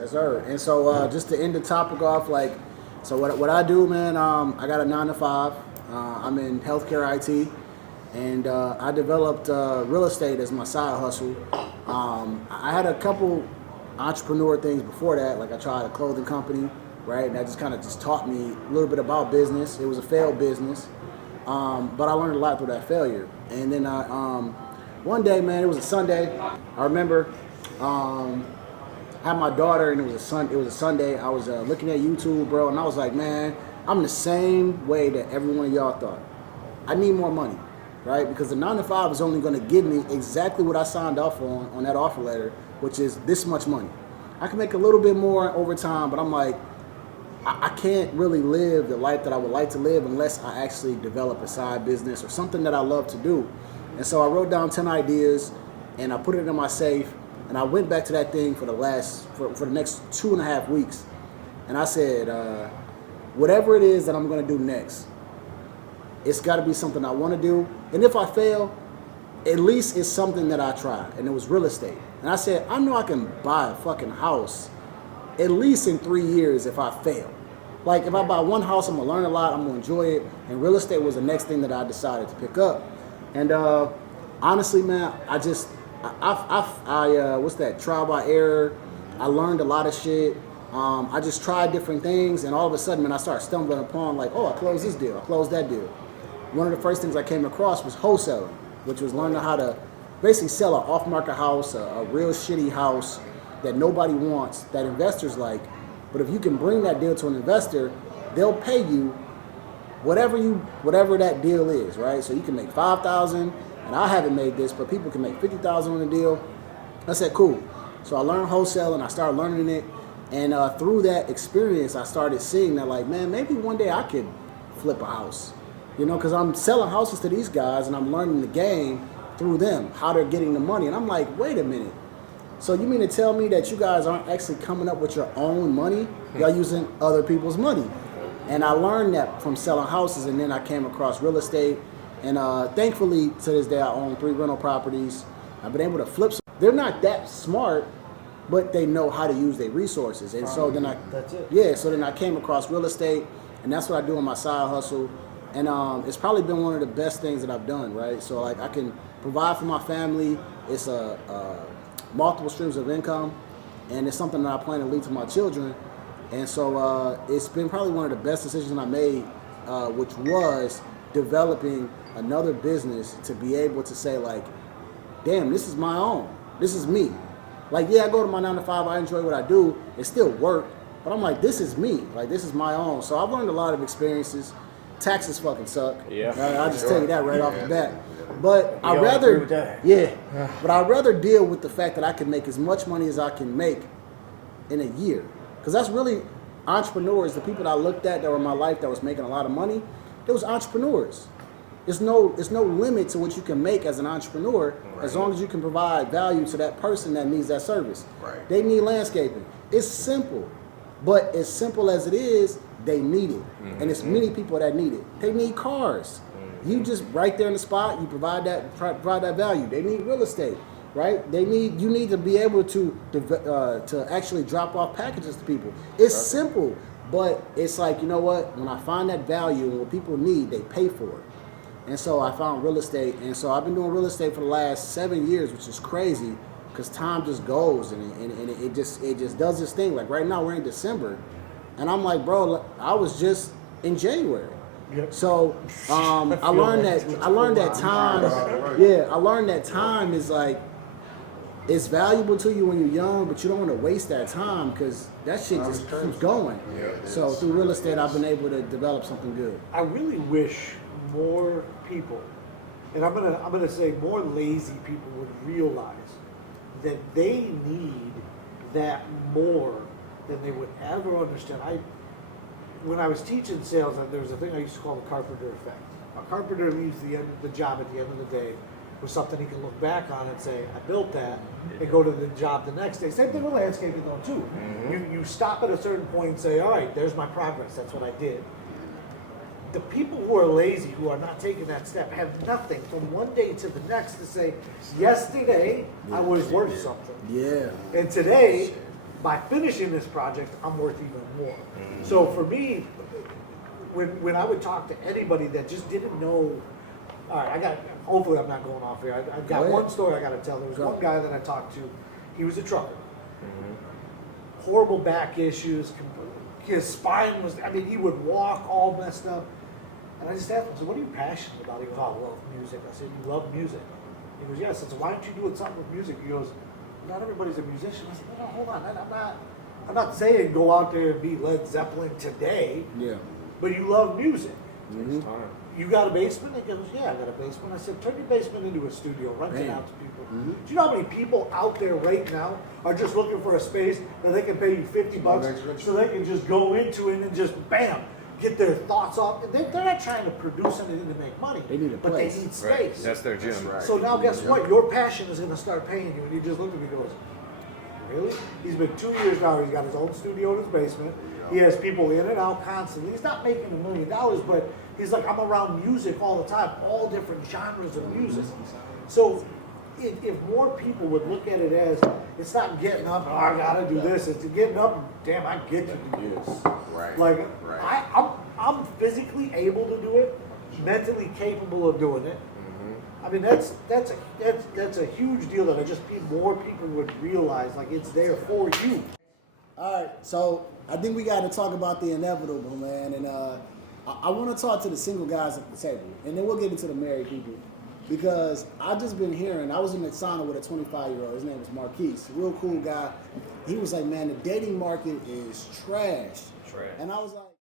Yes, sir. And so just to end the topic off, like, so what I do, man, I got a 9 to 5. I'm in healthcare IT, and I developed real estate as my side hustle. I had a couple entrepreneur things before that. Like I tried a clothing company, right? And that just kind of just taught me a little bit about business. It was a failed business, but I learned a lot through that failure. And then one day, man, it was a Sunday. I remember I had my daughter, and it was a Sunday. I was looking at YouTube, bro, and I was like, man, I'm the same way that every one of y'all thought. I need more money, right? Because the 9 to 5 is only going to give me exactly what I signed off on that offer letter, which is this much money. I can make a little bit more over time, but I'm like, I can't really live the life that I would like to live unless I actually develop a side business or something that I love to do. And so I wrote down 10 ideas, and I put it in my safe, and I went back to that thing for the next 2.5 weeks. And I said, whatever it is that I'm going to do next, it's got to be something I want to do. And if I fail, at least it's something that I tried. And it was real estate. And I said, I know I can buy a fucking house at least in 3 years if I fail. Like if I buy one house, I'm going to learn a lot, I'm going to enjoy it. And real estate was the next thing that I decided to pick up. And honestly, man, I what's that, trial by error. I learned a lot of shit. I just tried different things, and all of a sudden, man, I started stumbling upon like, oh, I closed this deal, I closed that deal. One of the first things I came across was wholesaling, which was learning how to basically sell an off-market house, a real shitty house that nobody wants, that investors like. But if you can bring that deal to an investor, they'll pay you whatever that deal is, right? So you can make $5,000, and I haven't made this, but people can make $50,000 on a deal. I said, cool. So I learned wholesale, and I started learning it. And through that experience, I started seeing that, like, man, maybe one day I could flip a house. You know, because I'm selling houses to these guys, and I'm learning the game through them, how they're getting the money. And I'm like, wait a minute. So you mean to tell me that you guys aren't actually coming up with your own money? Y'all using other people's money. And I learned that from selling houses, and then I came across real estate. And thankfully, to this day, I own 3 rental properties. I've been able to flip some. They're not that smart, but they know how to use their resources. And so then so then I came across real estate, and that's what I do on my side hustle. And it's probably been one of the best things that I've done, right? So like I can provide for my family. It's multiple streams of income, and it's something that I plan to leave to my children. And so it's been probably one of the best decisions I made, which was developing another business to be able to say like, damn, this is my own. This is me. Like, yeah, I go to my 9 to 5, I enjoy what I do. It's still work, but I'm like, this is me. Like, this is my own. So I've learned a lot of experiences. Taxes fucking suck. Yeah. I'll just tell you that right off the bat. But I'd rather deal with the fact that I can make as much money as I can make in a year. Because that's really entrepreneurs, the people that I looked at that were in my life that was making a lot of money, it was entrepreneurs. There's no limit to what you can make as an entrepreneur, as long as you can provide value to that person that needs that service. Right. They need landscaping. It's simple, but as simple as it is, they need it. And it's many people that need it. They need cars. You just right there in the spot, you provide that value. They need real estate, right? You need to be able to actually drop off packages to people. It's simple, but it's like, you know what? When I find that value and what people need, they pay for it. And so I found real estate, and so I've been doing real estate for the last 7 years, which is crazy, because time just goes and it just does this thing. Like right now we're in December, and I'm like, bro, I was just in January. Yep. So I learned that time. Yeah, I learned that time is like, it's valuable to you when you're young, but you don't want to waste that time because that shit just keeps going. Yeah, so through real estate, I've been able to develop something good. I really wish more people, and I'm gonna say more lazy people, would realize that they need that more than they would ever understand. When I was teaching sales, there was a thing I used to call the carpenter effect. A carpenter leaves the job at the end of the day with something he can look back on and say, I built that, and go to the job the next day. Same thing with landscaping though too. You stop at a certain point and say, all right, there's my progress, that's what I did. The people who are lazy, who are not taking that step, have nothing from one day to the next to say, yesterday I was worth something. Yeah. And today by finishing this project, I'm worth even more. So for me, when I would talk to anybody that just didn't know, all right, hopefully I'm not going off here. I've got one story I got to tell. There was one guy that I talked to. He was a trucker. Horrible back issues. His spine was, I mean, he would walk all messed up. And I just asked him, so what are you passionate about? He goes, oh, I love music. I said, you love music? He goes, yes. I said, so why aren't you doing something with music? He goes, not everybody's a musician. I said, no, hold on. I'm not saying go out there and be Led Zeppelin today. Yeah. But you love music. Mm-hmm. You got a basement? He goes, yeah, I got a basement. I said, turn your basement into a studio, rent it out to people. Mm-hmm. Do you know how many people out there right now are just looking for a space that they can pay you $50 so they can just go into it and just bam, get their thoughts off? And they're not trying to produce anything to make money. They need a but place. they need space. Right. That's their gym. Right. So now guess what? Your passion is going to start paying you. And he just looked at me and goes, really? He's been 2 years now. He's got his own studio in his basement. He has people in and out constantly. He's not making $1 million, but he's like, I'm around music all the time, all different genres of music. So if more people would look at it as, it's not getting up, oh, I gotta do this. It's getting up, and, damn, I get to do this. Right. Like, I'm physically able to do it, mentally capable of doing it. I mean, that's a huge deal that I just think more people would realize, like, it's there for you. All right, so I think we got to talk about the inevitable, man. And I want to talk to the single guys at the table, and then we'll get into the married people. Because I've just been hearing, I was in Atlanta with a 25-year-old. His name was Marquise, real cool guy. He was like, man, the dating market is trash. Trash. And I was like,